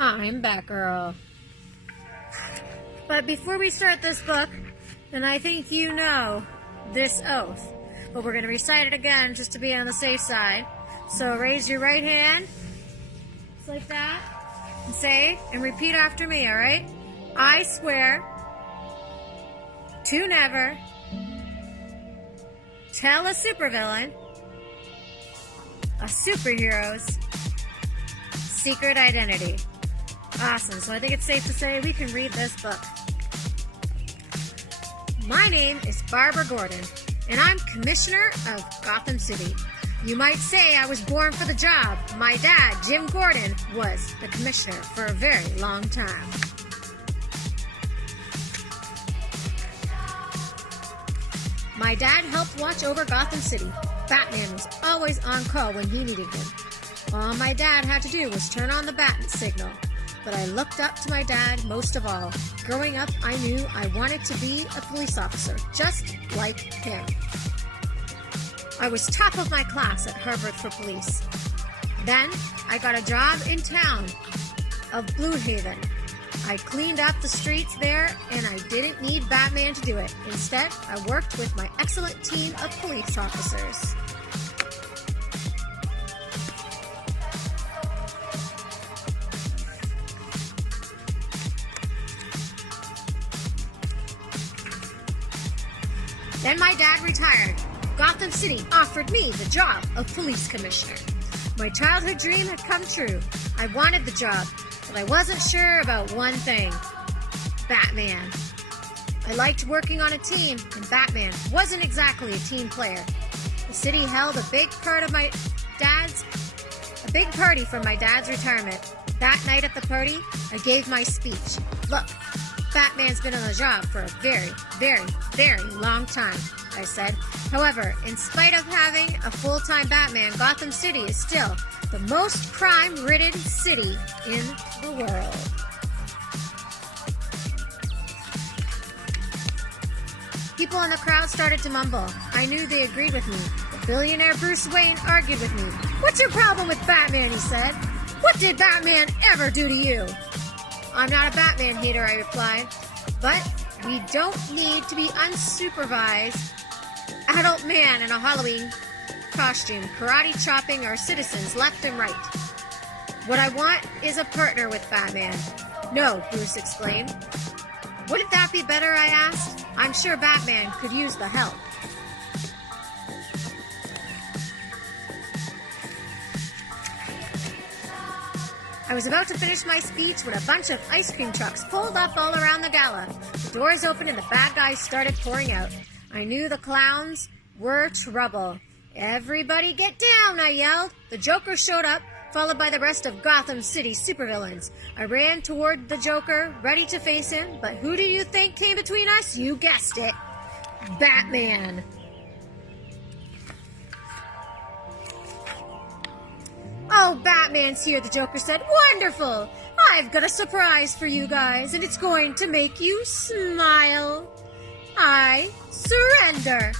I'm Batgirl. But before we start this book, then I think you know this oath. But we're going to recite it again just to be on the safe side. So raise your right hand, just like that, and say, and repeat after me, alright? I swear to never tell a supervillain a superhero's secret identity. Awesome. So I think it's safe to say we can read this book. My name is Barbara Gordon, and I'm Commissioner of Gotham City. You might say I was born for the job. My dad, Jim Gordon, was the commissioner for a very long time. My dad helped watch over Gotham City. Batman was always on call when he needed him. All my dad had to do was turn on the bat signal. But I looked up to my dad most of all. Growing up, I knew I wanted to be a police officer, just like him. I was top of my class at Harvard for police. Then, I got a job in town of Blue Haven. I cleaned up the streets there, and I didn't need Batman to do it. Instead, I worked with my excellent team of police officers. Then my dad retired. Gotham City offered me the job of police commissioner. My childhood dream had come true. I wanted the job, but I wasn't sure about one thing: Batman. I liked working on a team, and Batman wasn't exactly a team player. The city held a big party for my dad's retirement. That night at the party, I gave my speech. Look, Batman's been on the job for a very, very, very long time, I said. However, in spite of having a full-time Batman, Gotham City is still the most crime-ridden city in the world. People in the crowd started to mumble. I knew they agreed with me. The billionaire Bruce Wayne argued with me. "What's your problem with Batman?" he said. "What did Batman ever do to you?" "I'm not a Batman hater," I replied. "But we don't need to be unsupervised adult man in a Halloween costume, karate chopping our citizens left and right. What I want is a partner with Batman." "No," Bruce exclaimed. "Wouldn't that be better?" I asked. "I'm sure Batman could use the help." I was about to finish my speech when a bunch of ice cream trucks pulled up all around the gala. The doors opened and the bad guys started pouring out. I knew the clowns were trouble. "Everybody get down," I yelled. The Joker showed up, followed by the rest of Gotham City supervillains. I ran toward the Joker, ready to face him, but who do you think came between us? You guessed it. Batman. "Oh, Batman's here," the Joker said. "Wonderful! I've got a surprise for you guys, and it's going to make you smile. I surrender."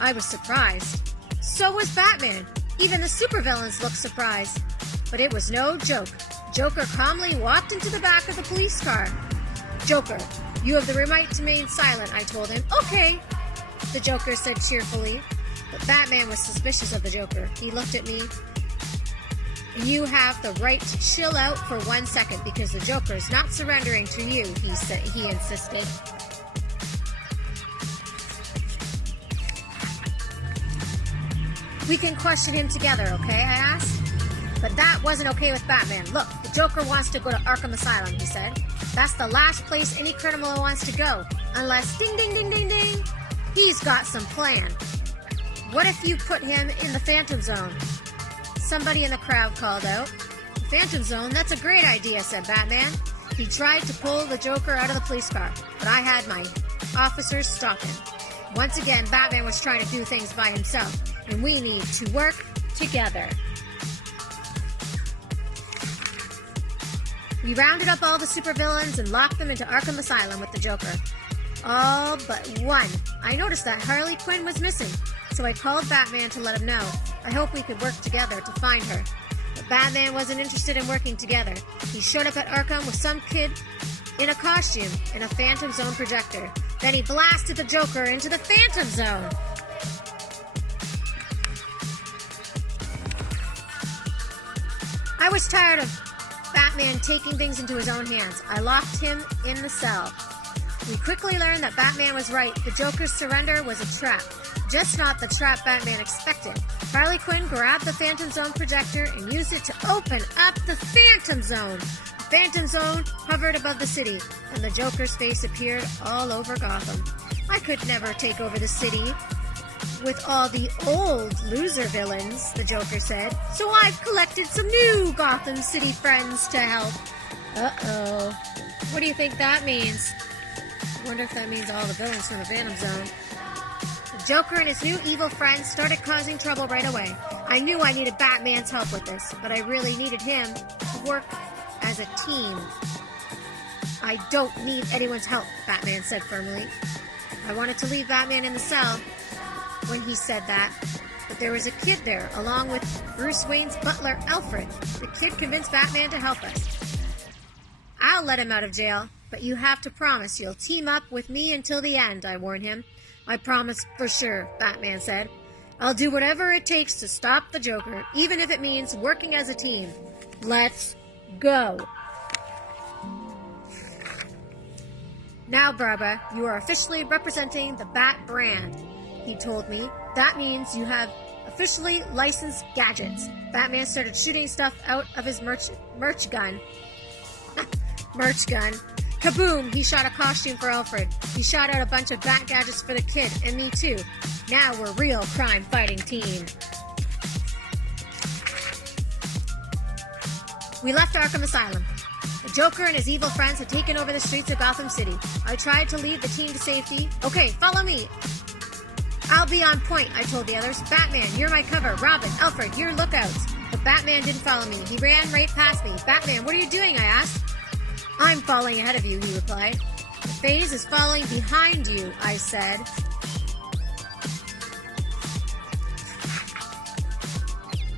I was surprised. So was Batman. Even the supervillains looked surprised. But it was no joke. Joker calmly walked into the back of the police car. "Joker, you have the right to remain silent," I told him. "Okay," the Joker said cheerfully. But Batman was suspicious of the Joker. He looked at me. "You have the right to chill out for 1 second because the Joker's not surrendering to you," he insisted. "We can question him together, okay?" I asked. But that wasn't okay with Batman. "Look, the Joker wants to go to Arkham Asylum," he said. "That's the last place any criminal wants to go. Unless, ding, ding, ding, ding, ding, he's got some plan." "What if you put him in the Phantom Zone?" somebody in the crowd called out. "The Phantom Zone? That's a great idea," said Batman. He tried to pull the Joker out of the police car, but I had my officers stop him. Once again, Batman was trying to do things by himself, and we need to work together. We rounded up all the supervillains and locked them into Arkham Asylum with the Joker. All but one. I noticed that Harley Quinn was missing, so I called Batman to let him know. I hoped we could work together to find her. But But Batman wasn't interested in working together. He showed up at Arkham with some kid in a costume and a Phantom Zone projector. Then he blasted the Joker into the Phantom Zone. I was tired of Batman taking things into his own hands. I locked him in the cell. We quickly learned that Batman was right. The Joker's surrender was a trap. Just not the trap Batman expected. Harley Quinn grabbed the Phantom Zone projector and used it to open up the Phantom Zone. The Phantom Zone hovered above the city, and the Joker's face appeared all over Gotham. I could never take over the city with all the old loser villains, the Joker said, so I've collected some new Gotham City friends to help. Uh-oh. What do you think that means? I wonder if that means all the villains from the Phantom Zone. The Joker and his new evil friends started causing trouble right away. I knew I needed Batman's help with this, but I really needed him to work as a team. I don't need anyone's help, Batman said firmly. I wanted to leave Batman in the cell when he said that, but there was a kid there, along with Bruce Wayne's butler, Alfred. The kid convinced Batman to help us. I'll let him out of jail, but you have to promise you'll team up with me until the end, I warned him. I promise for sure, Batman said. I'll do whatever it takes to stop the Joker, even if it means working as a team. Let's go. Now, Barbara, you are officially representing the Bat brand, he told me. That means you have officially licensed gadgets. Batman started shooting stuff out of his merch gun. Merch gun. Kaboom! He shot a costume for Alfred. He shot out a bunch of Bat gadgets for the kid, and me too. Now we're a real crime-fighting team. We left Arkham Asylum. The Joker and his evil friends had taken over the streets of Gotham City. I tried to lead the team to safety. Okay, follow me. I'll be on point, I told the others. Batman, you're my cover. Robin, Alfred, you're lookouts. But Batman didn't follow me. He ran right past me. Batman, what are you doing? I asked. I'm following ahead of you, he replied. The phase is following behind you, I said.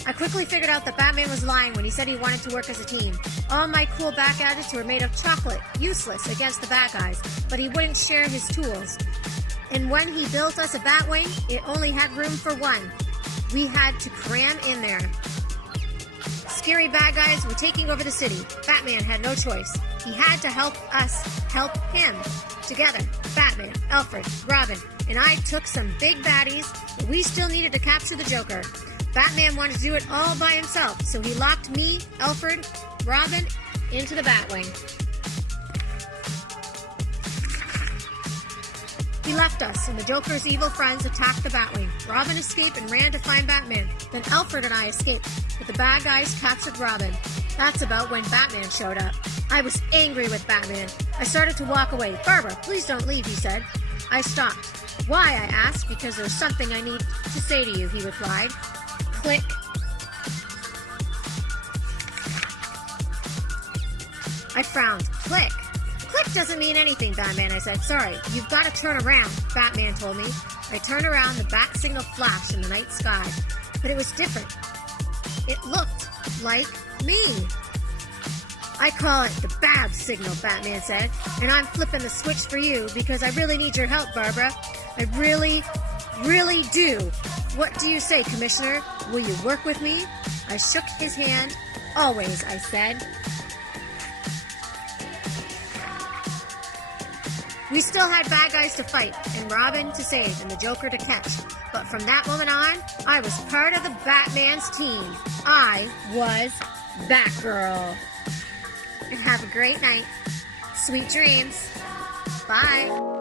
I quickly figured out that Batman was lying when he said he wanted to work as a team. All my cool Bat gadgets were made of chocolate, useless against the bad guys, but he wouldn't share his tools. And when he built us a Batwing, it only had room for one. We had to cram in there. Scary bad guys were taking over the city. Batman had no choice. He had to help us help him. Together, Batman, Alfred, Robin, and I took some big baddies, but we still needed to capture the Joker. Batman wanted to do it all by himself, so he locked me, Alfred, Robin into the Batwing. He left us, and the Joker's evil friends attacked the Batwing. Robin escaped and ran to find Batman. Then Alfred and I escaped, but the bad guys captured Robin. That's about when Batman showed up. I was angry with Batman. I started to walk away. Barbara, please don't leave, he said. I stopped. Why, I asked. Because there's something I need to say to you, he replied. Click. I frowned. Click. Click doesn't mean anything, Batman, I said. Sorry, you've got to turn around, Batman told me. I turned around, the bat signal flashed in the night sky. But it was different. It looked like me. I call it the Bab signal, Batman said. And I'm flipping the switch for you because I really need your help, Barbara. I really, really do. What do you say, Commissioner? Will you work with me? I shook his hand. Always, I said. We still had bad guys to fight, and Robin to save, and the Joker to catch. But from that moment on, I was part of the Batman's team. I was Batgirl. And have a great night. Sweet dreams. Bye.